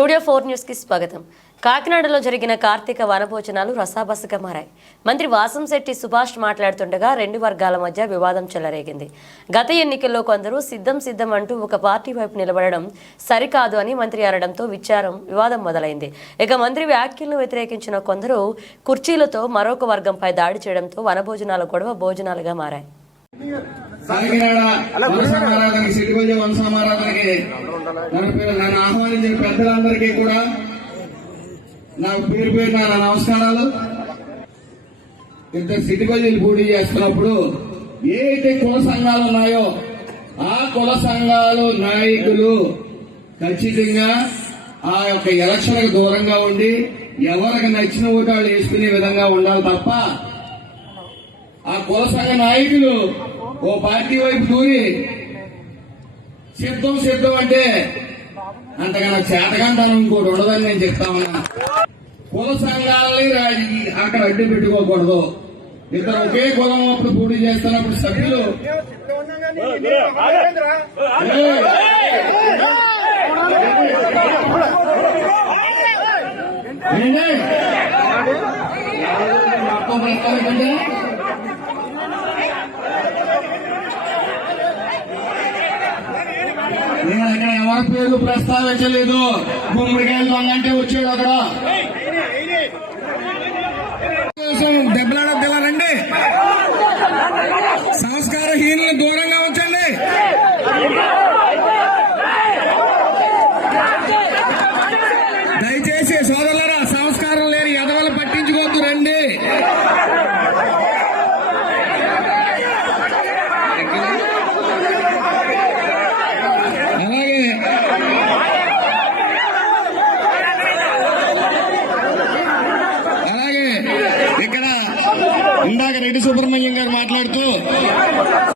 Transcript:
Studio four న్యూస్కి స్వాగతం. కాకినాడలో జరిగిన కార్తీక వనభోజనాలు రసాబసగా మారాయి. మంత్రి వాసంశెట్టి సుభాష్ మాట్లాడుతుండగా రెండు వర్గాల మధ్య వివాదం చెలరేగింది. గత ఎన్నికల్లో కొందరు సిద్ధం సిద్ధం అంటూ ఒక పార్టీ వైపు నిలబడడం సరికాదు అని మంత్రి అనడంతో విచారం వివాదం మొదలైంది. ఇక మంత్రి వ్యాఖ్యలను వ్యతిరేకించిన కొందరు కుర్చీలతో మరొక వర్గంపై దాడి చేయడంతో వనభోజనాల గొడవ భోజనాలుగా మారాయి. నన్ను ఆహ్వానించిన పెద్దలందరికీ కూడా నాకు పేరు పేరు నా నమస్కారాలు. సిటీ బదులు పోటీ చేస్తున్నప్పుడు ఏ కుల సంఘాలు ఉన్నాయో ఆ కుల సంఘాలు నాయకులు ఖచ్చితంగా ఆ యొక్క ఎలక్షన్ దూరంగా ఉండి ఎవరికి నచ్చిన ఓటాలు వేసుకునే విధంగా ఉండాలి తప్ప ఆ కుల సంఘ నాయకులు ఓ పార్టీ వైపు దూరి సిద్ధం సిద్ధం అంటే అంతకన్నా చేతకంటాను ఇంకోటి ఉండదని నేను చెప్తా ఉన్నా కుల సంఘాలని అక్కడ అడ్డు పెట్టుకోకూడదు ఇద్దరు ఒకే కులం అప్పుడు పోటీ చేస్తున్నప్పుడు సభ్యులు మొత్తం ప్రస్తావించండి. నేను అక్కడ ఎవరి పేరు ప్రస్తావించలేదు. గుమ్మడికాయలు దొంగ అంటే వచ్చాడు అక్కడ. దెబ్బలాడద్దాలండి సంస్కారహీనులు దూరంగా ఇందాక రెడ్డి సుబ్రహ్మణ్యం గారు మాట్లాడుతూ